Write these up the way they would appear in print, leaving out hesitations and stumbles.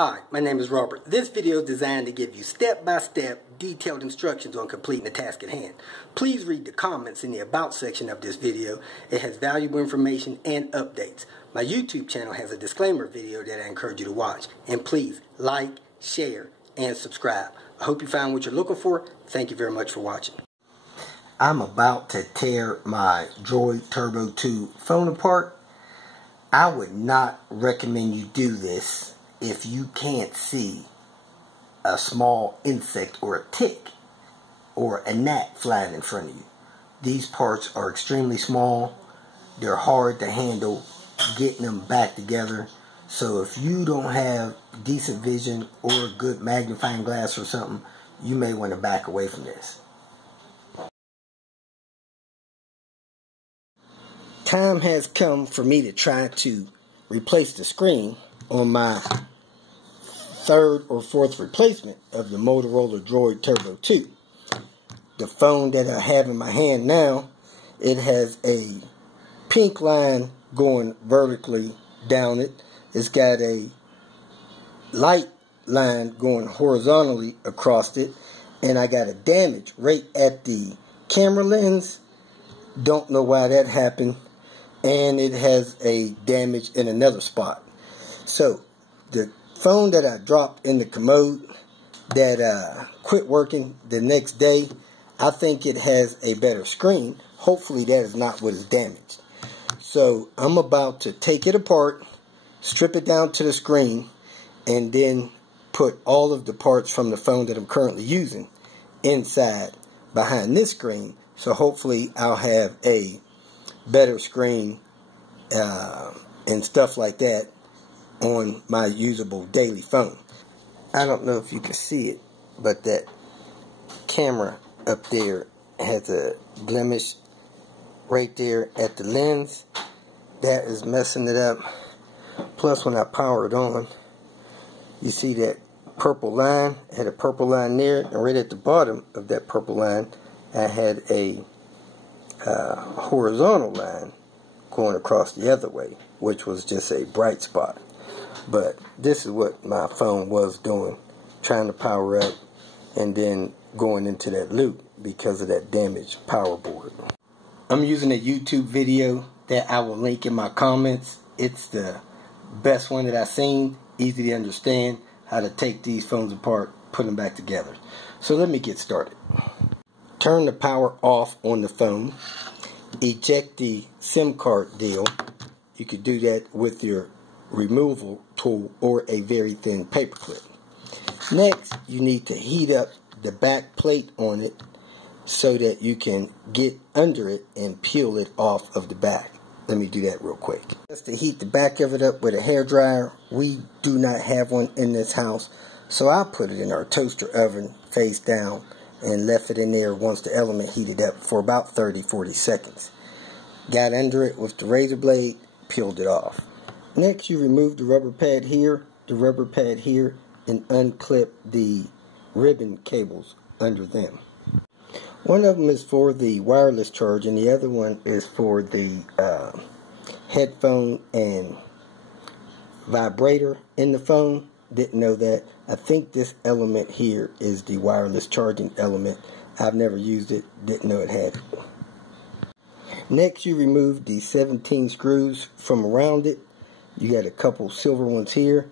Hi, my name is Robert. This video is designed to give you step-by-step detailed instructions on completing the task at hand. Please read the comments in the About section of this video. It has valuable information and updates. My YouTube channel has a disclaimer video that I encourage you to watch. And please like, share, and subscribe. I hope you found what you're looking for. Thank you very much for watching. I'm about to tear my Droid Turbo 2 phone apart. I would not recommend you do this if you can't see a small insect or a tick or a gnat flying in front of you. These parts are extremely small. They're hard to handle getting them back together. So if you don't have decent vision or a good magnifying glass or something, you may want to back away from this. Time has come for me to try to replace the screen on my third or fourth replacement of the Motorola Droid Turbo 2. The phone that I have in my hand now, it has a pink line going vertically down it. It's got a light line going horizontally across it, and I got a damage right at the camera lens. Don't know why that happened. And it has a damage in another spot. So the phone that I dropped in the commode that quit working the next day, I think it has a better screen. Hopefully that is not what is damaged. So I'm about to take it apart, strip it down to the screen, and then put all of the parts from the phone that I'm currently using inside behind this screen. So hopefully I'll have a better screen and stuff like that on my usable daily phone. I don't know if you can see it, but that camera up there has a blemish right there at the lens. That is messing it up. Plus when I power it on, you see that purple line. I had a purple line there, and right at the bottom of that purple line I had a horizontal line going across the other way, which was just a bright spot. But this is what my phone was doing, trying to power up and then going into that loop because of that damaged power board. I'm using a YouTube video that I will link in my comments. It's the best one that I've seen, easy to understand how to take these phones apart, put them back together. So let me get started. Turn the power off on the phone. Eject the SIM card deal. You could do that with your removal tool or a very thin paper clip. Next, you need to heat up the back plate on it so that you can get under it and peel it off of the back. Let me do that real quick. Just to heat the back of it up with a hairdryer. We do not have one in this house, so I put it in our toaster oven face down and left it in there once the element heated up for about 30-40 seconds. Got under it with the razor blade, peeled it off. Next, you remove the rubber pad here, and unclip the ribbon cables under them. One of them is for the wireless charge, and the other one is for the headphone and vibrator in the phone. Didn't know that. I think this element here is the wireless charging element. I've never used it, didn't know it had it. Next, you remove the 17 screws from around it. You got a couple silver ones here,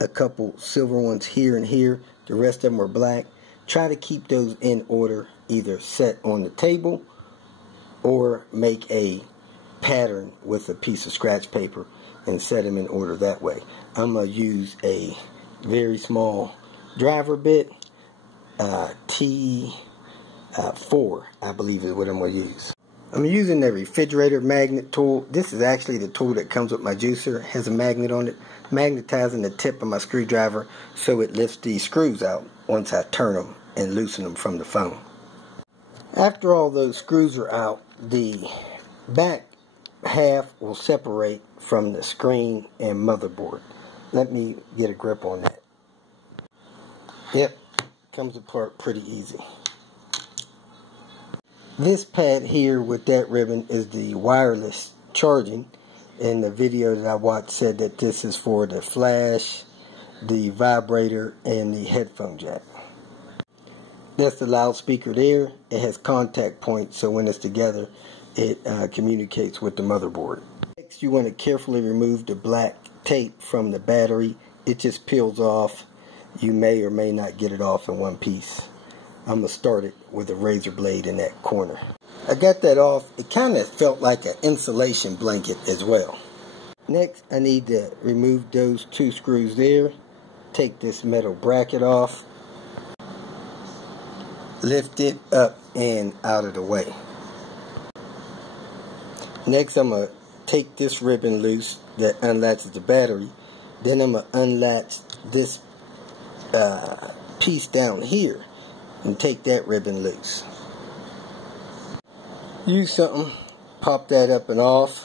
a couple silver ones here and here. The rest of them are black. Try to keep those in order, either set on the table or make a pattern with a piece of scratch paper and set them in order that way. I'm going to use a very small driver bit, T4, I believe is what I'm going to use. I'm using the refrigerator magnet tool. This is actually the tool that comes with my juicer. It has a magnet on it, magnetizing the tip of my screwdriver so it lifts these screws out once I turn them and loosen them from the phone. After all those screws are out, the back half will separate from the screen and motherboard. Let me get a grip on that. Yep, comes apart pretty easy. This pad here with that ribbon is the wireless charging. In the video that I watched said that this is for the flash the vibrator, and the headphone jack. That's the loudspeaker there. It has contact points, so when it's together, it communicates with the motherboard. Next, you want to carefully remove the black tape from the battery. It just peels off. You may or may not get it off in one piece. I'm going to start it with a razor blade in that corner. I got that off. It kind of felt like an insulation blanket as well. Next, I need to remove those 2 screws there. Take this metal bracket off. Lift it up and out of the way. Next, I'm going to take this ribbon loose that unlatches the battery. Then I'm going to unlatch this piece down here and take that ribbon loose. Use something, pop that up and off.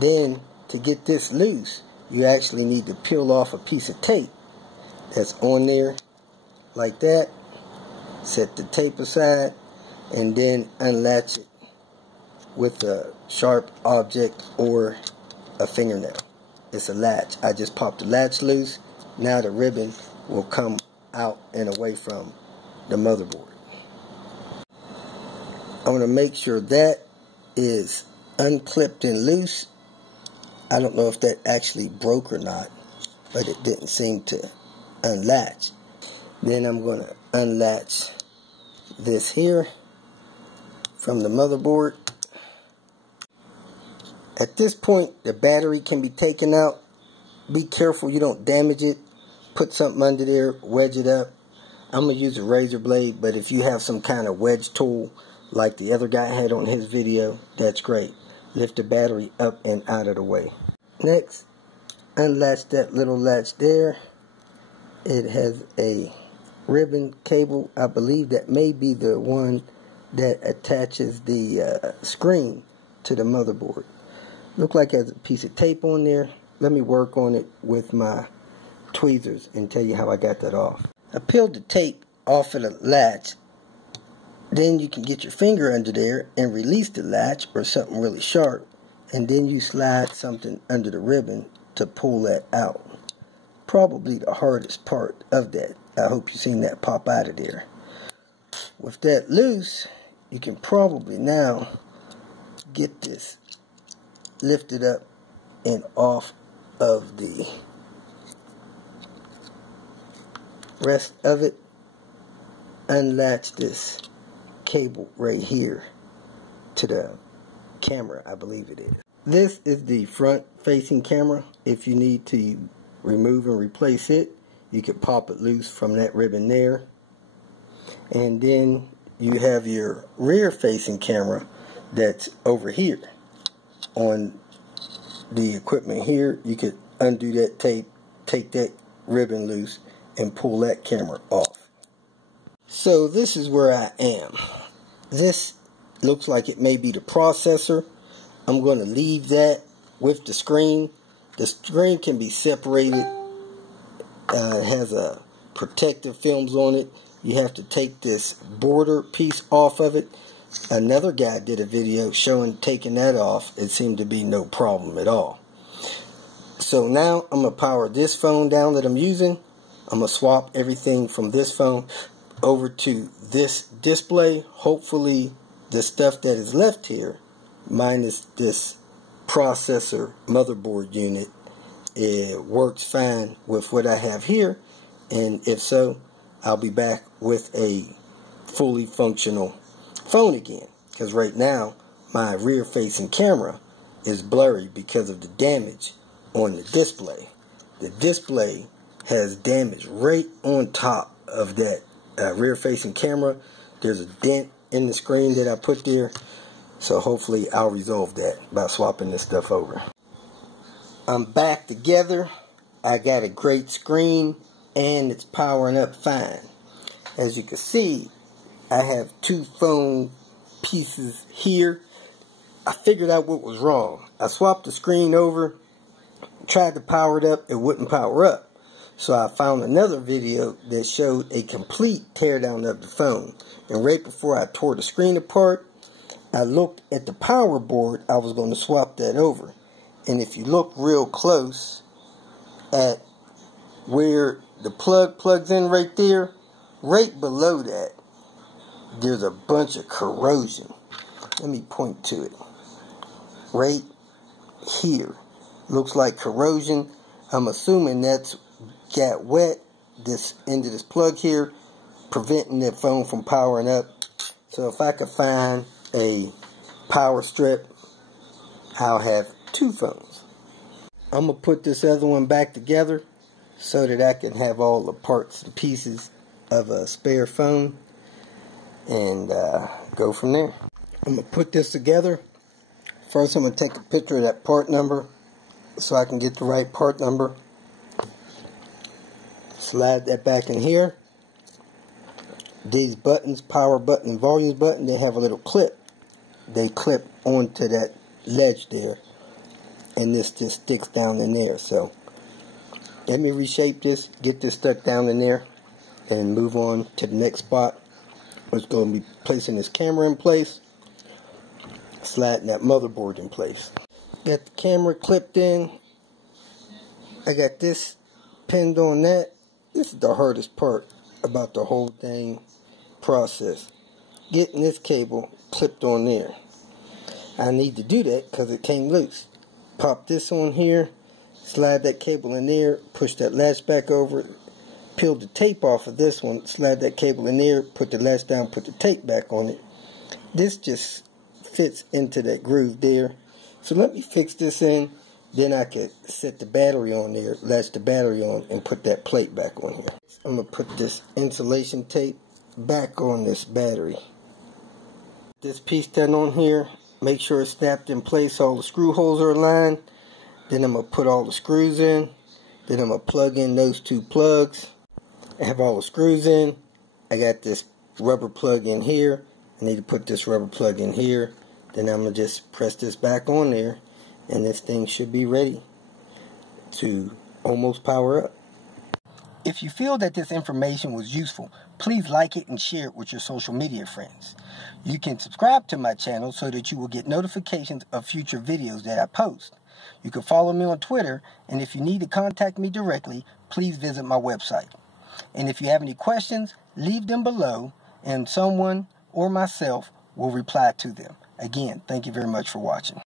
Then, to get this loose, you actually need to peel off a piece of tape that's on there, like that. Set the tape aside, and then unlatch it with a sharp object or a fingernail. It's a latch. I just popped the latch loose. Now the ribbon will come out and away from the motherboard. I want to make sure that is unclipped and loose. I don't know if that actually broke or not, but it didn't seem to unlatch. Then I'm going to unlatch this here from the motherboard. At this point, the battery can be taken out. Be careful you don't damage it. Put something under there, wedge it up. I'm going to use a razor blade, but if you have some kind of wedge tool like the other guy had on his video, that's great. Lift the battery up and out of the way. Next, unlatch that little latch there. It has a ribbon cable. I believe that may be the one that attaches the screen to the motherboard. Look like it has a piece of tape on there. Let me work on it with my tweezers and tell you how I got that off. I peeled the tape off of the latch. Then you can get your finger under there and release the latch or something really sharp. And then you slide something under the ribbon to pull that out. Probably the hardest part of that. I hope you've seen that pop out of there. With that loose, you can probably now get this lifted up and off of the rest of it. Unlatch this cable right here to the camera, I believe it is. This is the front facing camera. If you need to remove and replace it, you can pop it loose from that ribbon there. And then you have your rear facing camera that's over here on the equipment here. You could undo that tape, take that ribbon loose, and pull that camera off. So this is where I am. This looks like it may be the processor. I'm going to leave that with the screen. The screen can be separated. It has a protective films on it. You have to take this border piece off of it. Another guy did a video showing taking that off. It seemed to be no problem at all. So now I'm going to power this phone down that I'm using. I'm going to swap everything from this phone over to this display. Hopefully the stuff that is left here, minus this processor motherboard unit, it works fine with what I have here. And if so, I'll be back with a fully functional phone again. Because right now, my rear facing camera is blurry because of the damage on the display. The display has damage right on top of that rear facing camera. There's a dent in the screen that I put there. So hopefully I'll resolve that by swapping this stuff over. I'm back together. I got a great screen and it's powering up fine. As you can see, I have two phone pieces here. I figured out what was wrong. I swapped the screen over, tried to power it up, it wouldn't power up. So I found another video that showed a complete teardown of the phone. And right before I tore the screen apart, I looked at the power board. I was going to swap that over. And if you look real close at where the plug plugs in right there, right below that, there's a bunch of corrosion. Let me point to it. Right here. Looks like corrosion. I'm assuming that's got wet, this end of this plug here, preventing the phone from powering up. So if I could find a power strip, I'll have two phones. I'm going to put this other one back together so that I can have all the parts and pieces of a spare phone and go from there. I'm going to put this together. First I'm going to take a picture of that part number so I can get the right part number. Slide that back in here. These buttons, power button and volume button, they have a little clip. They clip onto that ledge there, and this just sticks down in there. So let me reshape this, get this stuck down in there, and move on to the next spot. It's going to be placing this camera in place, sliding that motherboard in place. Got the camera clipped in. I got this pinned on that. This is the hardest part about the whole dang process. Getting this cable clipped on there. I need to do that because it came loose. Pop this on here, slide that cable in there, push that latch back over, peel the tape off of this one, slide that cable in there, put the latch down, put the tape back on it. This just fits into that groove there. So let me fix this in, then I could set the battery on there, latch the battery on, and put that plate back on here. I'm going to put this insulation tape back on this battery. This piece down on here, make sure it's snapped in place, all the screw holes are aligned. Then I'm going to put all the screws in. Then I'm going to plug in those two plugs. I have all the screws in. I got this rubber plug in here. I need to put this rubber plug in here. Then I'm going to just press this back on there, and this thing should be ready to almost power up. If you feel that this information was useful, please like it and share it with your social media friends. You can subscribe to my channel so that you will get notifications of future videos that I post. You can follow me on Twitter, and if you need to contact me directly, please visit my website. And if you have any questions, leave them below, and someone or myself will reply to them. Again, thank you very much for watching.